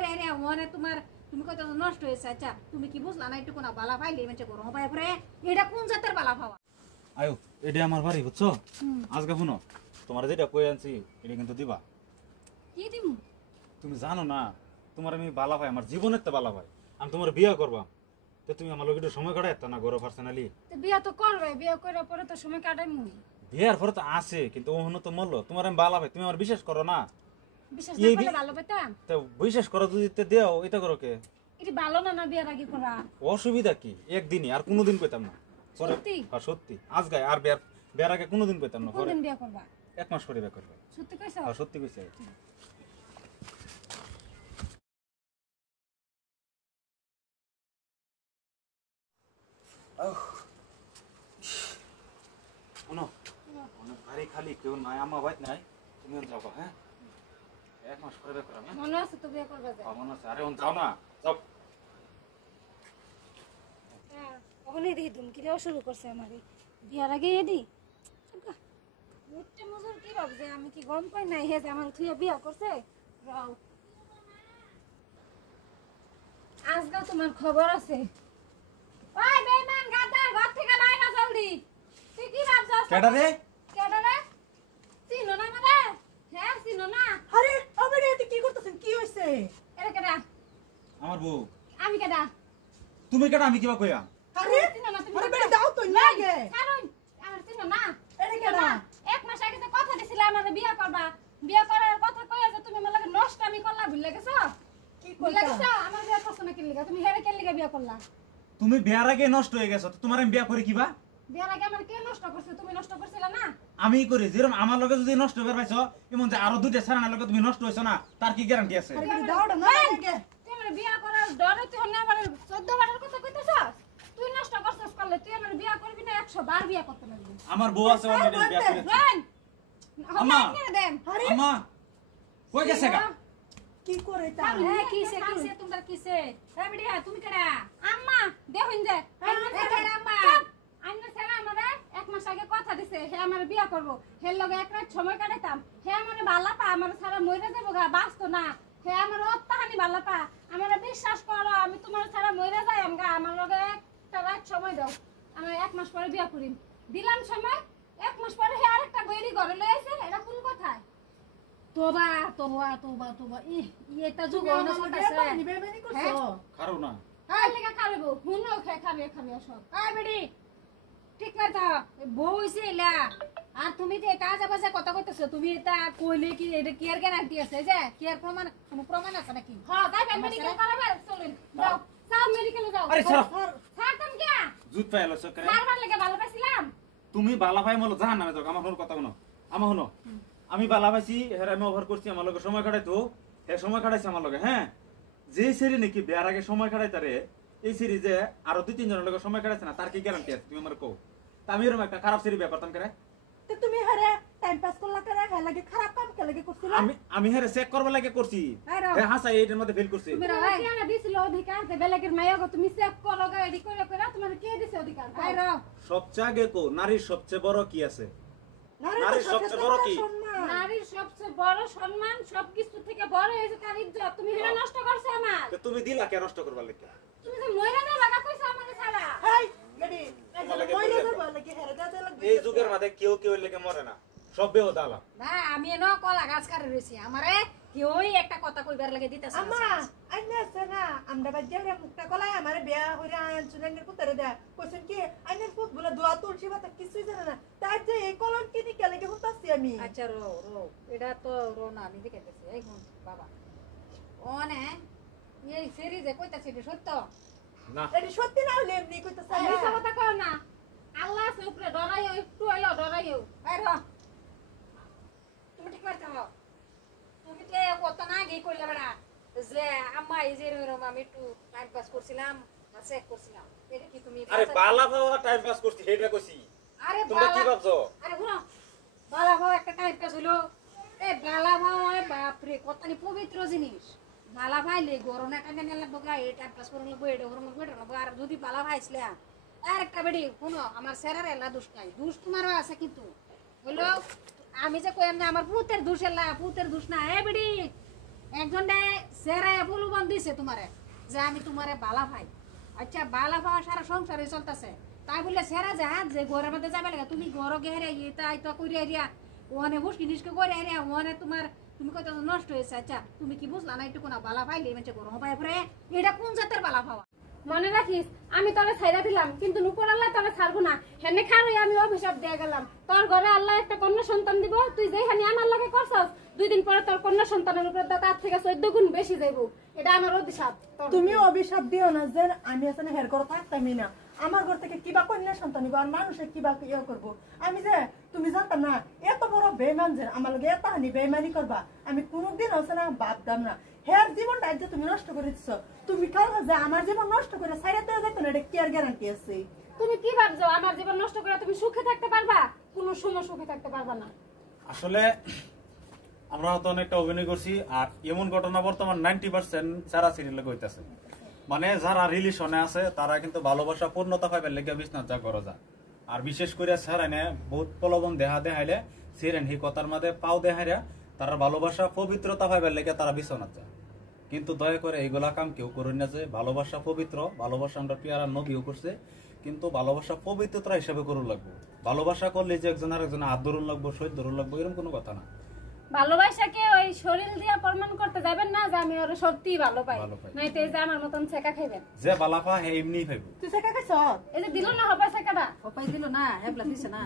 করে আরে মনে তোমার তুমি কত নষ্ট হয়েছে আচ্ছা তুমি কি বুঝলা না একটু কোনা বালা পাইলে মানে গরম পায় পরে এটা কোন জাতের বালা পাওয়া আয়ো এটা আমার বাড়ি বুঝছো আজকে শুনো তোমার যেটা কই আনছি এটা কিন্তু দিবা কি দিমু তুমি জানো না তোমার আমি বালা ভাই আমার জীবনের তো বালা ভাই আমি তোমার বিয়ে করবা তো তুমি আমার লগে একটু সময় কাটাই না গরো পার্সোনালি তো বিয়া তো করবে বিয়া করার পরে তো সময় কাটাইমু বিয়ার পরে তো আছে কিন্তু ওহনো তো মরলো তোমার আমি বালা ভাই তুমি আমার বিশ্বাস করো না বিশ্বাস না করলে ভালো পেতাম তো বিশ্বাস করো যদি দেও এটা করো কে এটা ভালো না না বিয়ার আগে করা অসুবিধা কি একদিনই আর কোনোদিন পেতাম না সত্যি হ্যাঁ সত্যি আজ গায়ে আর বিয়ার আগে কোনোদিন পেতাম না কোনদিন বিয়া করবা 1 মাস পরে বিয়ে করবে সত্যি কইছো হ্যাঁ সত্যি কইছি শোনো অনেক ভারী খালি কেউ নাই আমার ভাই নাই তুমি যাও হ্যাঁ 1 মাস পরে বিয়ে করবে মনে আছে তো বিয়া করবা যায় মনে আছে আরে যাও না যাও হ্যাঁ ওখানে দেখি ধুমকি দেওয়া শুরু করছে আমারে বিয়ার আগে এদি মুটে মজুর কি ভাবছে আমি কি গরম পাই নাই হে যে আমার থুয়া বিয়া করছে রাও আজকে তোমার খবর আছে ওই বেঈমান গাদা ঘর থেকে বাইরে জলদি তুই কি ভাবছস কেডা রে চিনো না মানে হ্যাঁ চিনো না আরে আবার এতে কি করতেছেন কি হইছে এরা কেডা আমার বউ আমি কেডা তুমি কেডা আমি কিবা কইয়া আরে চিনো না তুমি আরে বেটা দাও তো লাগে কারণ আমার চিনো না এটা কেডা 1 মাস আগে তো কথা দিছিলা আমারে বিয়া করবা বিয়া করার কথা কইয়া যে তুমি আমার লাগে নষ্ট আমি করলা ভুলে গেছো কি ভুলে কইতা গেছো আমার বিয়া করছ না কি লিগা তুমি হেরে কে লিগা বিয়া করলা তুমি বিয়ার আগে নষ্ট হয়ে গেছো তো তোমার আমি বিয়া করে কিবা বিয়ার আগে আমার কে নষ্ট করছে তুমি নষ্ট করছিলা না আমি করি যেরকম আমার লগে যদি নষ্ট করে পাইছো এমন যে আরো দুইটা ছাড়ানোর লগে তুমি নষ্ট হইছো না তার কি গ্যারান্টি আছে আরে বেটা দাও না লাগে তুই আমার বিয়া করার ডরে তুই না আমার 14 বারের কথা কইতেছস তুই নষ্ট করছস করলে তুই আমার বিয়া করবি না 100 বার বিয়া করতে লাগবে আমার বউ আছে অলরেডি বিয়া করেছি রান আম্মা। আম্মা কেন দেন আরে আম্মা কই গেছে গা কি করে তা কিসে তোমরা কিসে এ বিডিয়া তুমি কেডা আম্মা দেখুন যে আম্মা আন্না সারা আমারে 1 মাস আগে কথা দিছে হে আমার বিয়া করব হে লগে এক রাত সময় কাটাইতাম হে আমারে বালা পা আমার সারা মইরা যাবো গা বাঁচতো না হে আমার অত্যাহানি বালা পা আমারে বিশ্বাস করো আমি তোমার সারা মইরা যাই আমগা আমার লগে একটা রাত সময় দাও আমি 1 মাস পরে বিয়া করিম দিলাম সময় 1 মাস পরে হে আরেকটা বইরি ঘরে লই আইছে এটা কোন কথা তোবা তোবা তোবা তোবা এটা যুগ না চলতেছে নিবে বেনি করছো খারো না হ্যাঁ লেখা খাবে হুনো খাবে খাবে সব আয় বেডি ঠিক কথা বউ হইছে এলা আর তুমি যে এটা যাবা কথা কইতেছো তুমি এটা কইলে কি এটা কি আর গ্যারান্টি আছে যে কি আর প্রমাণ কোনো প্রমাণ আছে নাকি হ্যাঁ যাই মেডিকেল করাবে চলুন যাও যাও মেডিকেলে যাও আরে ছাড়ো ছাড়তাম কি জুত পাইলো সরকারে ছাড়বার লাগে ভালো পাইছিলাম তুমি বালা ভাই মলো জাহান নামে যাও আমার কোনো কথা শুনো আমার শুনো আমি বালা পাইছি হেরা আমি ওভার করছি আমার লগে সময় কাটাইতো হে সময় কাটাইছে আমার লগে হ্যাঁ যে সেরি নাকি বিয়ার আগে সময় কাটাইতারে এই সেরি যে আরো 2-3 জনের লগে সময় কাটাইছে না তার কি গ্যারান্টি আছে তুমি আমার কও তা আমি এরকম একটা খারাপ সেরি বিয়া করতাম করে তো তুমি হারে টাইম পাস করলা করে হ্যাঁ লাগে খারাপ কাম কে লাগে করছিলা আমি হেরে চেক করবার লাগে করছি হে হাসা এইটার মধ্যে ফেল করছি তুমি রায় দিছিল অধিকার যে বেলেগের মাইয়াগো তুমি চেক করো গা এডি করে করে তোমার কে দিছে অধিকার আয় র সবচেয়ে আগে কো নারীর সবচেয়ে বড় কি আছে নারীর সবচেয়ে বড় কি নারীর সবচেয়ে বড় সম্মান সবকিছু থেকে বড় হইছে তার ইজ্জত তুমি হেরা নষ্ট করছো আমার তো তুমি দিলা কে নষ্ট করবার লাগে তুমি যে মইরা না লাগা কইছো আমাকে ছাড়া এই বেডি মইলে যাবা লাগে হারে দাদা লাগবে এই যুগের মধ্যে কেউ কেউ লেগে মরে না সব বেহুদা না আমি এনো কলা গাছ কারে রইছি আমারে কেউই একটা কথা কইবার লাগে দিতেছ আম্মা আইনা সানা আমরা বাজে মুক্তা কলাই আমার বিয়া হইরা আন চুলেনের পুতরে দা কইছেন কি আইনের পুত বলে দোয়া তুলসী পাতা কিছুই জানে না তাই যে এই কলম কিনি কে লাগে হতাছি আমি আচ্ছা রো রো এটা তো রো না আমি দেখাইতেছি এই গুণ বাবা ওনে এই সেরি যে কইতাছি এটা সত্য না এটা সত্যি না হলে এমনি কইতাছ এই কথা কও না আল্লাহ আছে উপরে ডরাইও একটু হইলো ডরাইও এই র তুমি ঠিক করে থাকো তুমি তে কত না গই কইলা বড়া যে আম্মা এই যে এরকম আমি একটু টাইম পাস করছিলাম বা চেক করছিলাম এটা কি তুমি আরে বালা বাবা টাইম পাস করছি হেডা কইছি আরে তোমরা কি ভাবছো আরে শুনো বালা ভাও একটা টাইম পাস হইলো এই বালা ভাও বাপরে কতনি পবিত্র জিনিস বালা ভাইলে গরম একটা নেন লাগবো গা এই টাইম পাস করলে লাগবো এটা গরম লাগবো এটা লাগবো আর যদি বালা ভাইছলা আর একটা বেডি শুনো আমার স্যারের এলা দোষ নাই দোষ তোমারও আছে কিন্তু হলো আমি যে কইম না আমার পুতের দোষ এলা পুতের দোষ না এ বেডি একজন দে স্যারে বলবো প্রমাণ দিছে তোমারে যে আমি তোমারে বালা ভাই। আচ্ছা বালা ভাই সারা সংসারে চলতেছে তাই বললে সেরা যা যে ঘরের মধ্যে যাবে লাগে তুমি ঘর গেরে এটা এটা কইরা রিয়া ওনে মুশকিল নিষ্কে করে রিয়া ওনে তোমার তুমি কত নষ্ট হয়েছে। আচ্ছা তুমি কি বুঝলা না একটু কোনা বালা ভাইলে মেচে গরম পায় পরে এটা কোন জাতের বালা ভাবা। মনে রাখিস আমি তোরে ছাইরা দিলাম কিন্তু নুপুর আল্লাহ তোরে ছাড়বো না। হেনে খারই আমি অভিশাপ দিয়ে গেলাম তোর ঘরে আল্লাহ একটা কন্যা সন্তান দিব তুই যেখানে আমার লাগে করছস 2 দিন পরে তোর কন্যা সন্তানের উপর তার থেকে 14 গুণ বেশি যাইবো। এটা আমার অভিশাপ। তুমি অভিশাপ দিও না যে আমি আসলে হের ঘর থাকতামই না। আমার ঘর থেকে কিবা কন্যা সন্তান নিব আর মানুষের কিবা ইয়ে করবো। আমি যে তুমি জানতাম না এত বড় বেমান যে আমার লগে এত হানি বেমানি করবা আমি কোনোদিন আছে না ভাবতাম না। হের জীবনটা যে তুমি নষ্ট করে দিচ্ছ তুমি কাল যে আমার জীবন নষ্ট করে সাইরাতে যেত না এটা কি আর গ্যারান্টি আছে? তুমি কি ভাবছো আমার জীবন নষ্ট করে তুমি সুখে থাকতে পারবা? কোনো সময় সুখে থাকতে পারবা না। আসলে আমরা হয়তো অনেকটা অভিনয় করছি আর এমন ঘটনা বর্তমান 90% যারা সিরিয়ালে কইতাছে মানে যারা রিলেশনে আছে তারা কিন্তু ভালোবাসা পূর্ণতা পাইবার লেগে বিছনা যা করা যায়। আর বিশেষ করে সারানে বহুত প্রলোভন দেখাইলে সিরেন হি কথার মাঝে পাও দেখাইরা তারা ভালোবাসা পবিত্রতা পাইবার লেগে তারা বিছনা যায়। কিন্তু দয়া করে এইগুলা কাম কেউ করুন না যে ভালোবাসা পবিত্র ভালোবাসা আমরা পিয়ারা নবীও করছে কিন্তু ভালোবাসা পবিত্রতা হিসাবে করুন লাগবো। ভালোবাসা করলে যে একজন আর একজন হাত ধরুন লাগবো শহীদ ধরুন লাগবো এরকম কোনো কথা না। ভালোবাসাকে ওই শরীর দিয়া প্রমাণ করতে যাবেন না যে আমি ওর সত্যি ভালো পাই ভালো পাই। নাইতে এই যে আমার মতন ছেকা খাইবেন। যে বালাফা হে এমনি পাইব। তুই সেটা খাইছ? এই যে দিল না হবে ছেকাটা কপাই দিল না এবলা দিছে না।